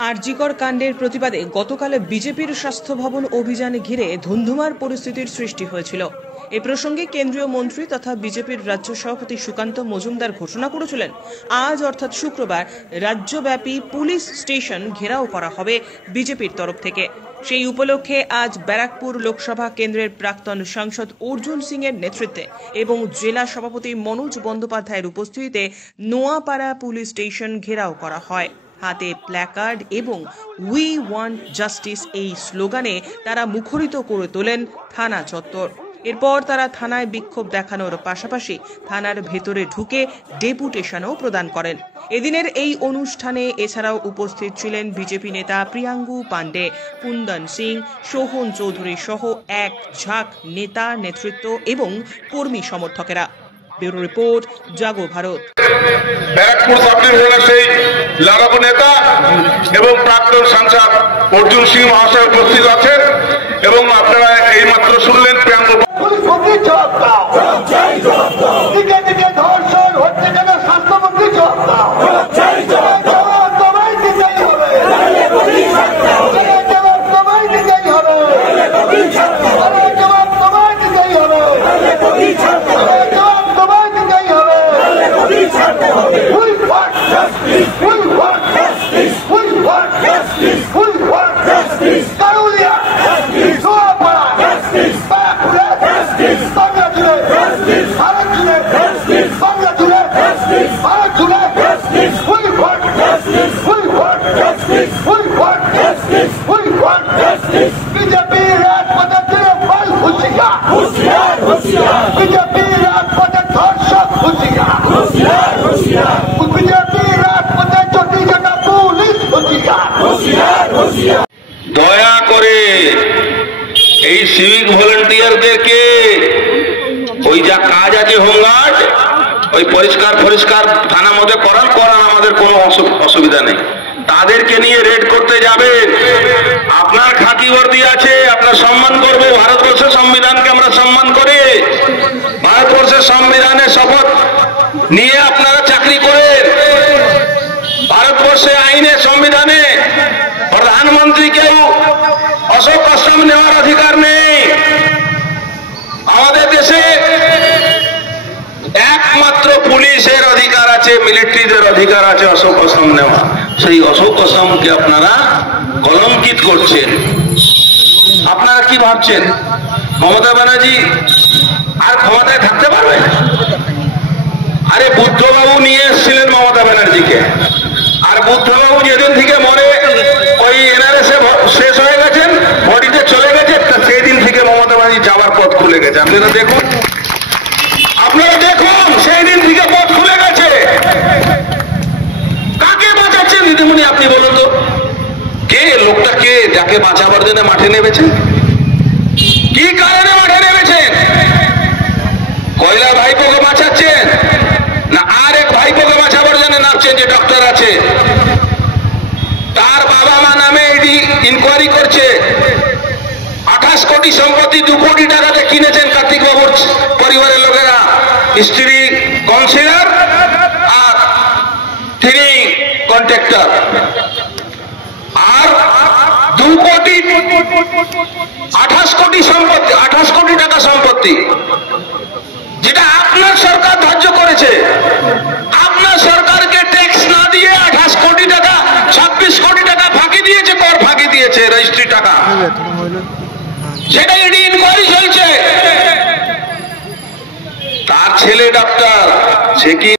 আরজিকর কাণ্ডের প্রতিবাদে গতকাল বিজেপির স্বাস্থ্য ভবন অভিযান ঘিরে ধুন্ধুমার পরিস্থিতির সৃষ্টি হয়েছিল। এ প্রসঙ্গে কেন্দ্রীয় মন্ত্রী তথা বিজেপির রাজ্য সভাপতি সুকান্ত মজুমদার ঘোষণা করেছিলেন, আজ অর্থাৎ শুক্রবার রাজ্যব্যাপী পুলিশ স্টেশন ঘেরাও করা হবে বিজেপির তরফ থেকে। সেই উপলক্ষে আজ ব্যারাকপুর লোকসভা কেন্দ্রের প্রাক্তন সাংসদ অর্জুন সিং এর নেতৃত্বে এবং জেলা সভাপতি মনোজ বন্দ্যোপাধ্যায়ের উপস্থিতিতে নোয়াপাড়া পুলিশ স্টেশন ঘেরাও করা হয়। হাতে প্ল্যাকার্ড এবং উই ওয়ান্ট জাস্টিস এই স্লোগানে তারা মুখরিত করে তোলেন থানা চত্বর। এরপর তারা থানায় বিক্ষোভ দেখানোর পাশাপাশি থানার ভেতরে ঢুকে ডেপুটেশনও প্রদান করেন। এদিনের এই অনুষ্ঠানে এছাড়াও উপস্থিত ছিলেন বিজেপি নেতা প্রিয়াঙ্গু পান্ডে, কুন্দন সিং, সোহন চৌধুরী সহ এক ঝাঁক নেতা, নেতৃত্ব এবং কর্মী সমর্থকেরা। ব্যুরো রিপোর্ট, জাগো ভারত। ব্যারাকপুর সাব ডিভিশনের সেই লাগাবো নেতা এবং প্রাক্তন সাংসদ অর্জুন সিং মহাশয় উপস্থিত আছেন এবং আপনারা এইমাত্র শুনলেন প্রিয়াঙ্গু। দয়া করে এই সিভিক ভলেন্টিয়ারদেরকে ওই যা কাজ আছে হোমগার্ড ওই পরিষ্কার থানার মধ্যে করান আমাদের কোনো অসুবিধা নেই। তাদেরকে নিয়ে রেড করতে যাবেন। আপনার খাকি বর্দি আছে, আপনার সম্মান করবো। ভারতবর্ষের সংবিধানকে আমরা সম্মান করি। ভারতবর্ষের সংবিধানের শপথ নিয়ে আপনারা চাকরি করেন। ভারতবর্ষে আইনে সংবিধানে প্রধানমন্ত্রীকেও অশোক আশ্রম নেওয়ার অধিকার নেই। আমাদের দেশে একমাত্র পুলিশের অধিকার আছে, মিলিটারিদের অধিকার আছে অশোক আশ্রম নেওয়া। সেই অশোক আশ্রমকে আপনারা কলঙ্কিত করছেন। আপনারা কি ভাবছেন মমতা ব্যানার্জি আর ক্ষমতায় থাকতে পারবে? আরে বুদ্ধবাবু নিয়ে এসেছিলেন মমতা ব্যানার্জিকে, আর বুদ্ধবাবু যেদিন থেকে মরে ওই এনআরএসএ শেষ হয়ে গেছেন, বডিতে চলে গেছে, সেই দিন থেকে মমতা ব্যানার্জি যাওয়ার পথ খুলে গেছে। আপনারা দেখুন সেই দিন থেকে পথ খুলে গেছে। কাকে বাঁচাচ্ছেন দিদিমণি আপনি বলুন তো? কে লোকটা, কে যাকে বাঁচাবার জন্য মাঠে নেমেছেন? কি কারণে মাঠে নেমেছেন? কয়লা ভাইপোকে বাঁচাচ্ছেন না আর এক ভাইপোকে বাঁচাবার জন্য নামছেন যে ডক্টর আছে? তার বাবা মা নামে এডি ইনকোয়ারি করছে। 28 কোটি সম্পত্তি 2 কোটি টাকাতে কিনেছেন কার্তিক বাবুর পরিবারের লোকেরা, স্ত্রী কাউন্সিলর আর তিনি কন্ট্রাক্টর। আর 2 কোটি 28 কোটি সম্পত্তি, 28 কোটি টাকা সম্পত্তি যেটা আপনার সরকার ধার্য করেছে। আপনার সরকারকে ট্যাক্স না দিয়ে 28 কোটি টাকা, 26 কোটি টাকা ফাঁকি দিয়েছে, কর ফাঁকি দিয়েছে, রেজিস্ট্রি টাকা। সেটা এডি ইনকোয়ারি চলছে। তার ছেলে ডাক্তার, সে কি